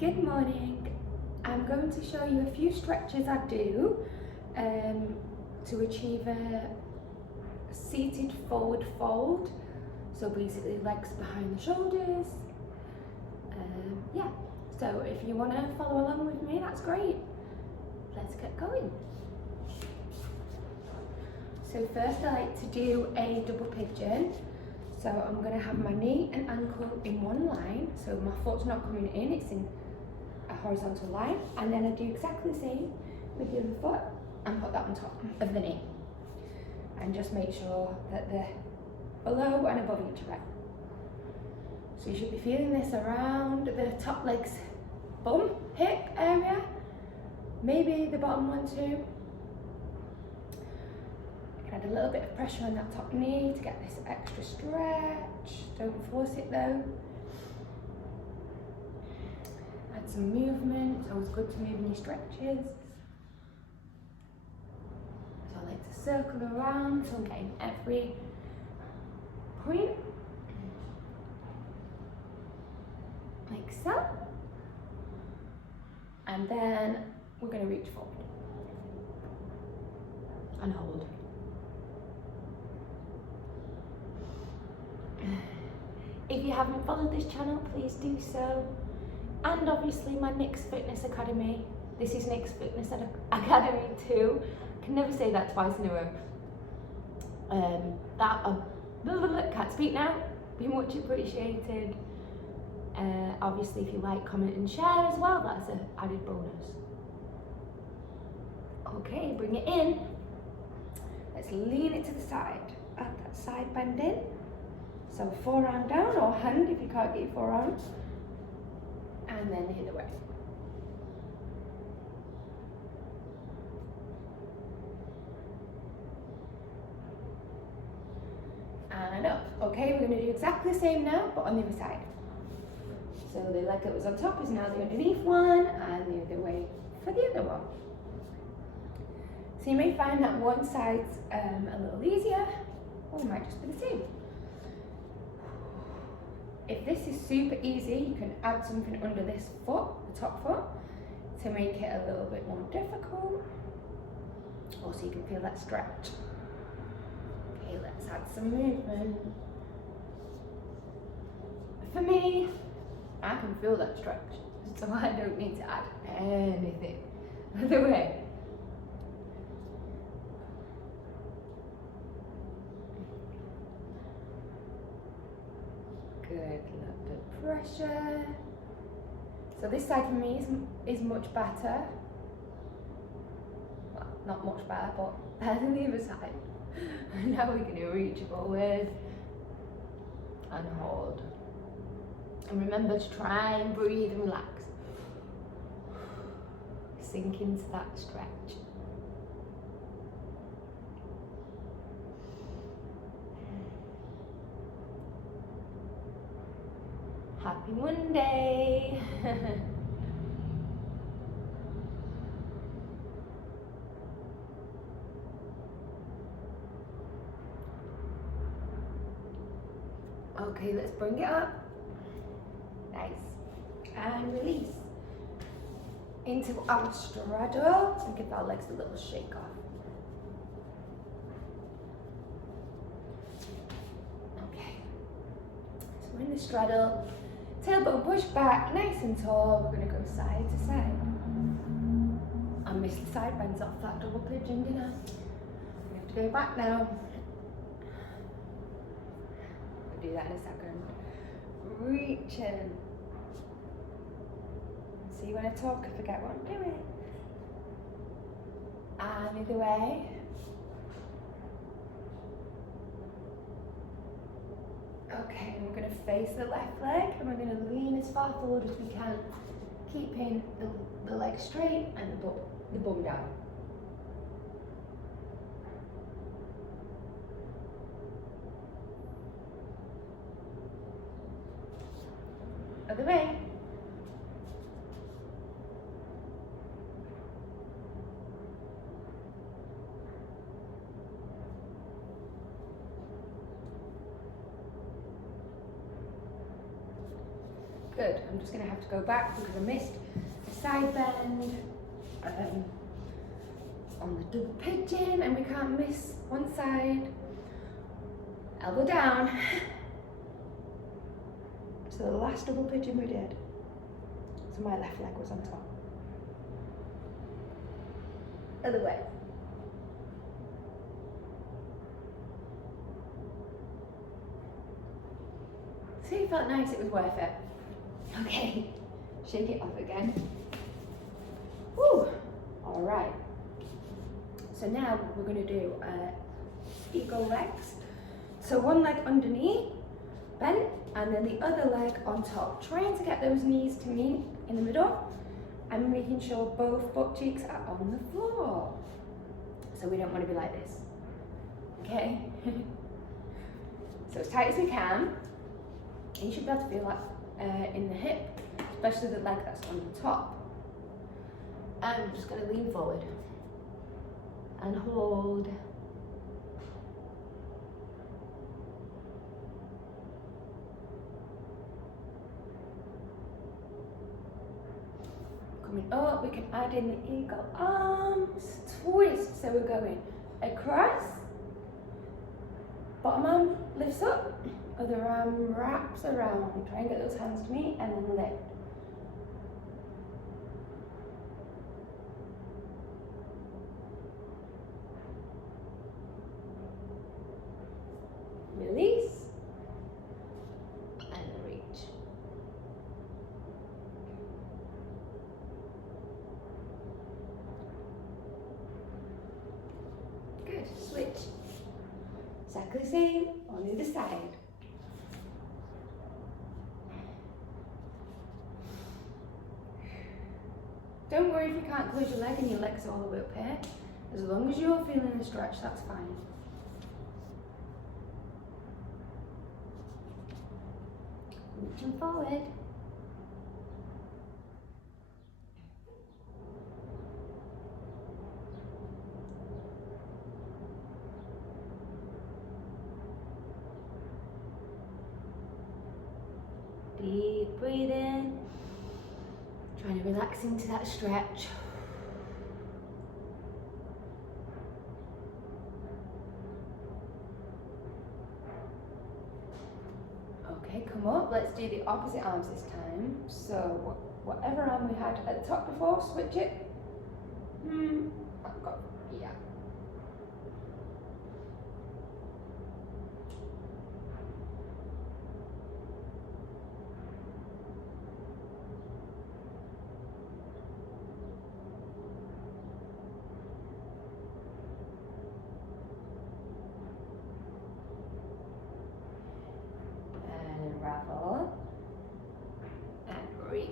Good morning. I'm going to show you a few stretches I do to achieve a seated forward fold. So basically legs behind the shoulders. Yeah, so if you want to follow along with me, that's great. Let's get going. So first I like to do a double pigeon. So I'm going to have my knee and ankle in one line, so my foot's not coming in, it's in a horizontal line. And then I do exactly the same with the other foot and put that on top of the knee. And just make sure that they're below and above each other. So you should be feeling this around the top leg's bum, hip area, maybe the bottom one too. Add a little bit of pressure on that top knee to get this extra stretch. Don't force it though. Add some movement. It's always good to move in your stretches. So I like to circle around so I'm getting every point. Like so. And then we're going to reach forward. And hold. If you haven't followed this channel, please do so. And obviously my Nick's Fitness Academy. This is Nick's Fitness Academy too. I can never say that twice in a row. Can't speak now. Be much appreciated. Obviously if you like, comment and share as well, that's an added bonus. Okay, bring it in. Let's lean it to the side. Add that side bend in. So forearm down, or hand if you can't get your forearm, and then the other way. And up. Okay, we're going to do exactly the same now, but on the other side. So the leg that was on top is now the underneath one, and the other way for the other one. So you may find that one side's a little easier, or it might just be the same. If this is super easy, you can add something under this foot, the top foot, to make it a little bit more difficult. Also, you can feel that stretch. Okay, let's add some movement. For me, I can feel that stretch, so I don't need to add anything. Other way. Good, a little bit of pressure. So this side for me is much better. Well, not much better, but better than the other side. Now we're going to reach forward and hold. And remember to try and breathe and relax. Sink into that stretch. Happy Monday! Okay, let's bring it up. Nice. And release. Into our straddle and give our legs a little shake off. Okay. So we're in the straddle. Tailbone push back, nice and tall. We're going to go side to side. I missed the side bends off that double pigeon, didn't I? We have to go back now. We'll do that in a second. Reach in. See, when I talk, I forget what I'm doing. And the other way. Okay, and we're going to face the left leg and we're going to lean as far forward as we can, keeping the leg straight and the bum down. Other way. good. I'm just going to have to go back because I missed a side bend on the double pigeon, and we can't miss one side. Elbow down. So the last double pigeon we did, so my left leg was on top. Other way. See, it felt nice, it was worth it. Okay, shake it off again. Woo! All right. So now we're gonna do eagle legs. So one leg underneath, bent, and then the other leg on top. Trying to get those knees to meet in the middle and making sure both butt cheeks are on the floor. So we don't want to be like this, okay? So as tight as we can. And you should be able to feel that in the hip, especially the leg that's on the top. And I'm just going to lean forward and hold. Coming up, we can add in the eagle arms, twist. So we're going across, bottom arm lifts up, other arm wraps around. Try and get those hands to meet and then lift. Release and reach. Good, switch. Exactly the same on the other side. Don't worry if you can't close your leg and your leg's all the way up here. As long as you're feeling the stretch, that's fine. Reaching forward. Deep breathing. Trying to relax into that stretch. Okay, come up. Let's do the opposite arms this time. So whatever arm we had at the top before, switch it. I've got, yeah. Unravel and reach.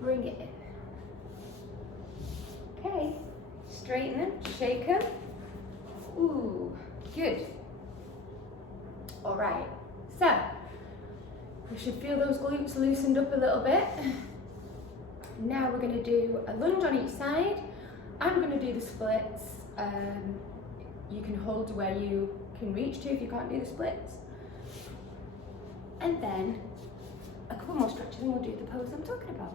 Bring it in. Okay, straighten them, shake them. Ooh, good. All right, so we should feel those glutes loosened up a little bit. Now we're going to do a lunge on each side. I'm going to do the splits. You can hold to where you can reach to if you can't do the splits. And then a couple more stretches and we'll do the pose I'm talking about.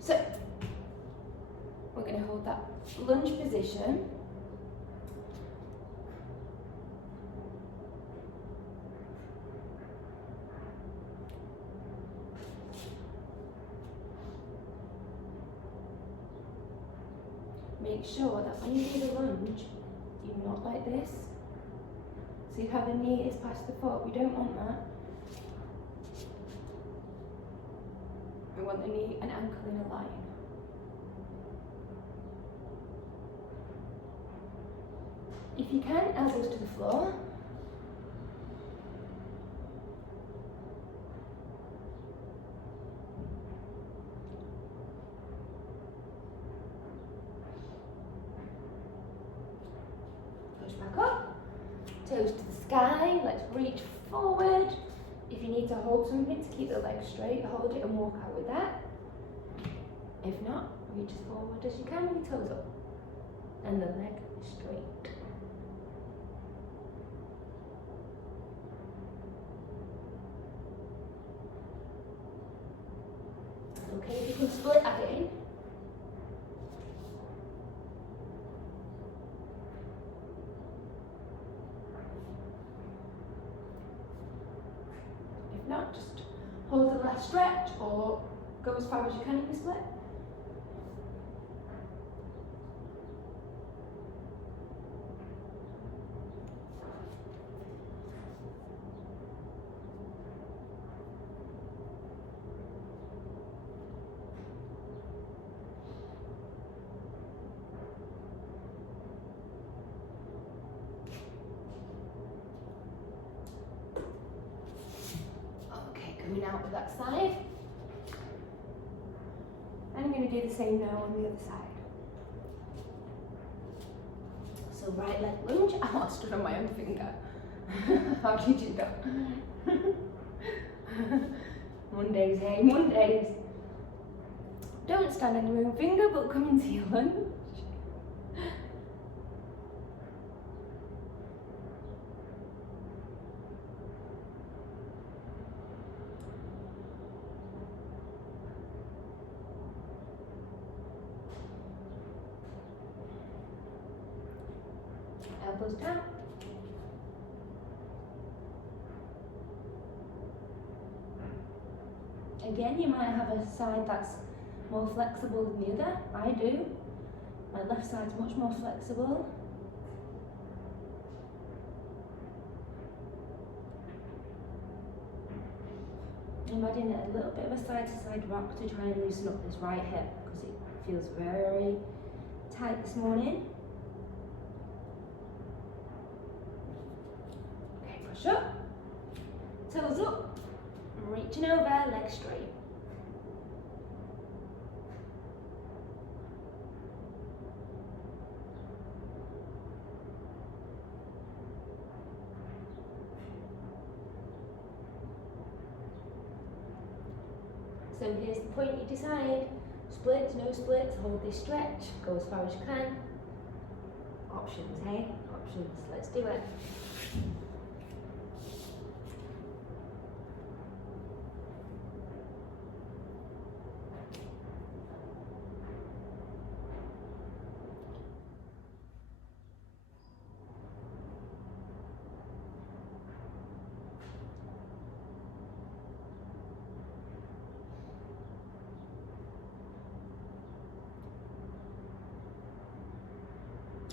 So we're going to hold that lunge position. Make sure that when you do the lunge, you're not like this. See how the knee is past the foot? We don't want that. We want the knee and ankle in a line. If you can, elbows to the floor. Push back up. Toes to the sky. Let's reach forward. If you need need to hold something to keep the legs straight, hold it and walk out with that. If not, reach as forward as you can with your toes up. And the leg is straight. Okay, if you can split again. If not, just hold the last stretch or go as far as you can in the split. Coming out with that side. And I'm going to do the same now on the other side. So right leg lunge. I stood on my own finger. How do you do that? Mondays, hey, Mondays. Don't stand on your own finger, but come into your lunge. Elbows down. Again, you might have a side that's more flexible than the other. I do. My left side's much more flexible. I'm adding a little bit of a side-to-side rock to try and loosen up this right hip because it feels very tight this morning. Push up, toes up, reaching over, legs straight. So here's the point you decide. Splits, no splits, hold this stretch, go as far as you can. Options, hey? Options, let's do it.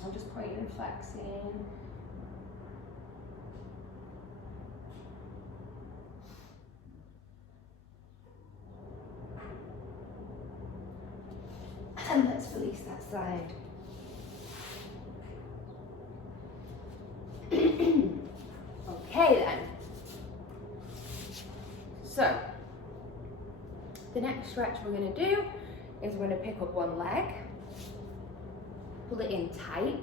I'm just pointing and flexing. And let's release that side. Okay then. So, the next stretch we're going to do is we're going to pick up one leg, pull it in tight,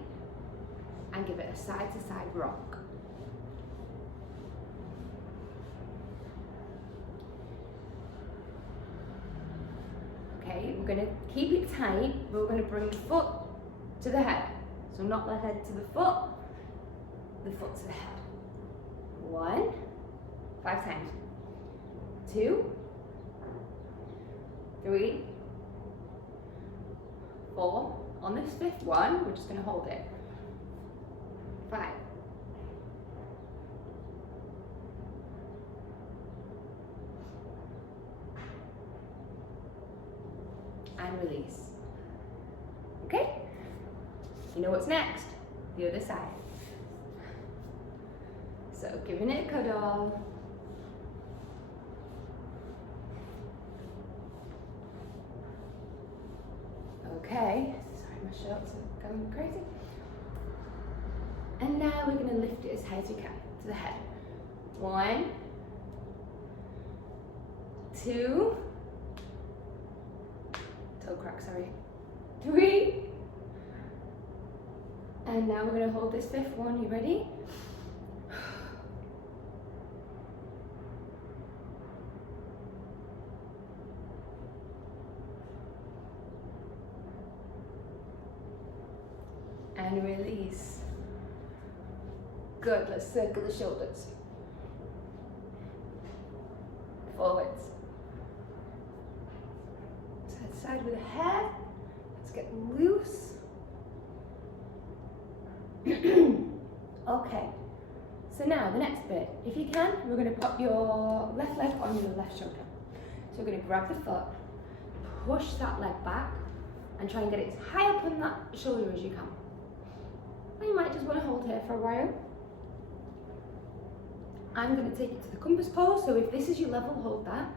and give it a side-to-side rock. Okay, we're going to keep it tight, but we're going to bring the foot to the head. So not the head to the foot to the head. 1, 5 times. 2, 3, 4. On this 5th one, we're just going to hold it. 5. And release. Okay? You know what's next? The other side. So giving it a cuddle. Okay. Sorry, my shorts are going crazy. And now we're going to lift it as high as you can to the head. 1, 2, toe crack, sorry. 3, and now we're going to hold this 5th one. You ready? and release. Good, let's circle the shoulders. Forwards. Side to side with the head. Let's get loose. Okay, so now the next bit. If you can, we're going to pop your left leg on your left shoulder. So we're going to grab the foot, push that leg back, and try and get it as high up on that shoulder as you can. Or you might just want to hold here for a while. I'm going to take it to the compass pose, so if this is your level, hold that.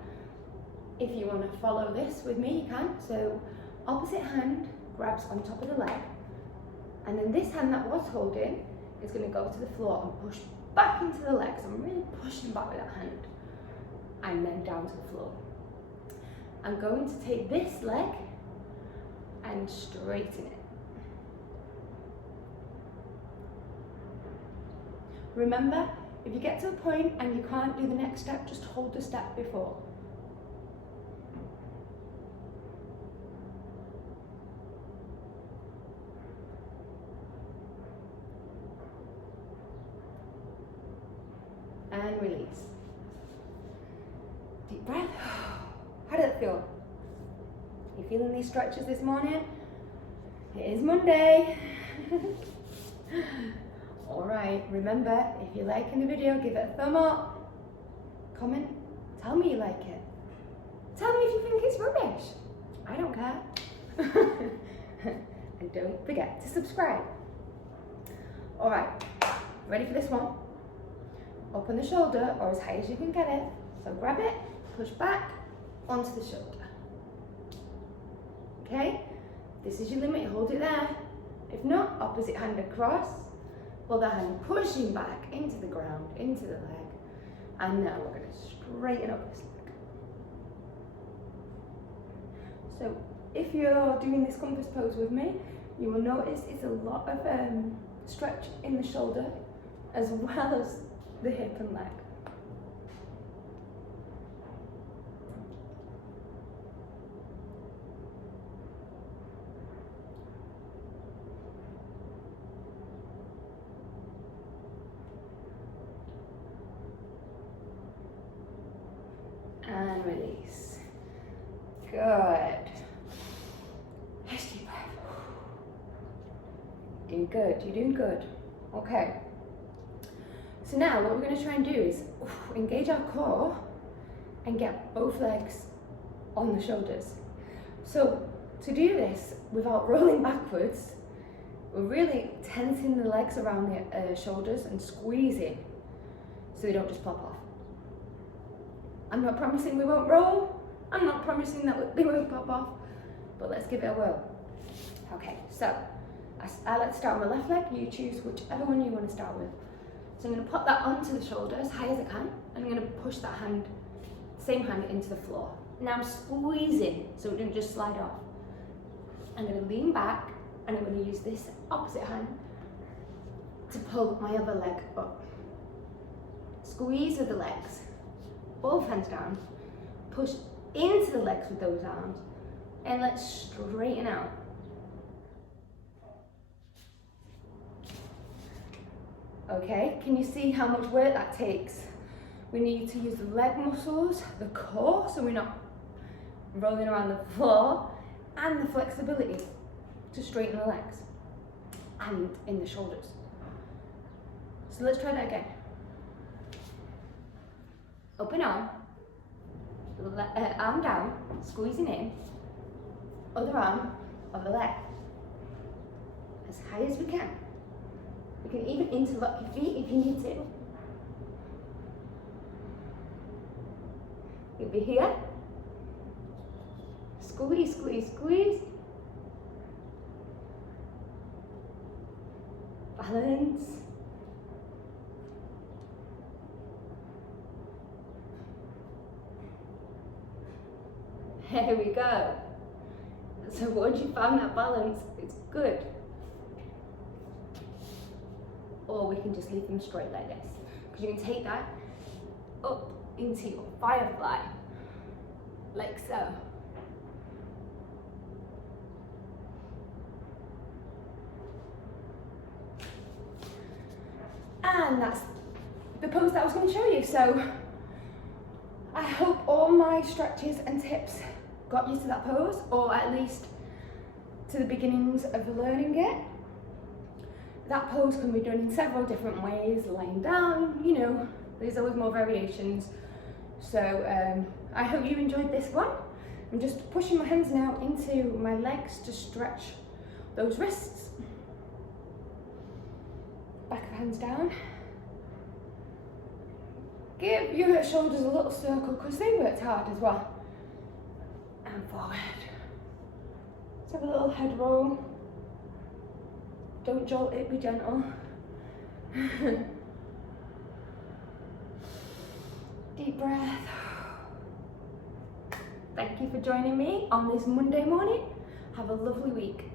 If you want to follow this with me, you can. So opposite hand grabs on top of the leg, and then this hand that was holding is going to go to the floor and push back into the leg. So I'm really pushing back with that hand, and then down to the floor. I'm going to take this leg and straighten it. Remember, if you get to a point and you can't do the next step, just hold the step before. And release. Deep breath. How did it feel? You feeling these stretches this morning? It is Monday. Alright, remember, if you're liking the video, give it a thumb up. Comment, tell me you like it. Tell me if you think it's rubbish. I don't care. And don't forget to subscribe. Alright, ready for this one? Open the shoulder, or as high as you can get it. So grab it, push back onto the shoulder. Okay, this is your limit, hold it there. If not, opposite hand across, other hand pushing back into the ground, into the leg. And now we're going to straighten up this leg. So if you're doing this compass pose with me, you will notice it's a lot of stretch in the shoulder as well as the hip and leg. And release. Good. Nice deep breath. Doing good, you're doing good. Okay. So now what we're going to try and do is engage our core and get both legs on the shoulders. So to do this without rolling backwards, we're really tensing the legs around the shoulders and squeezing so they don't just pop off. I'm not promising we won't roll. I'm not promising that they won't pop off, but let's give it a whirl. Okay, so I let's start with my left leg. You choose whichever one you want to start with. So I'm going to pop that onto the shoulder as high as I can, and I'm going to push that hand, same hand, into the floor. Now I'm squeezing so it doesn't just slide off. I'm going to lean back, and I'm going to use this opposite hand to pull my other leg up. Squeeze with the legs, both hands down, push into the legs with those arms, and let's straighten out. Okay, can you see how much work that takes? We need to use the leg muscles, the core, so we're not rolling around the floor, and the flexibility to straighten the legs and in the shoulders. So let's try that again. Open arm, arm down, squeezing in, other arm of the leg, as high as we can. You can even interlock your feet if you need to. You'll be here. Squeeze, squeeze, squeeze. Balance. There we go. So once you found that balance, it's good. Or we can just leave them straight like this. Because you can take that up into your firefly, like so. And that's the pose that I was going to show you. So I hope all my stretches and tips got you to that pose, or at least to the beginnings of learning it. That pose can be done in several different ways, lying down, you know, there's always more variations. So I hope you enjoyed this one. I'm just pushing my hands now into my legs to stretch those wrists. Back of hands down. Give your shoulders a little circle because they worked hard as well. And forward. Let's have a little head roll. Don't jolt it, be gentle. Deep breath. Thank you for joining me on this Monday morning. Have a lovely week.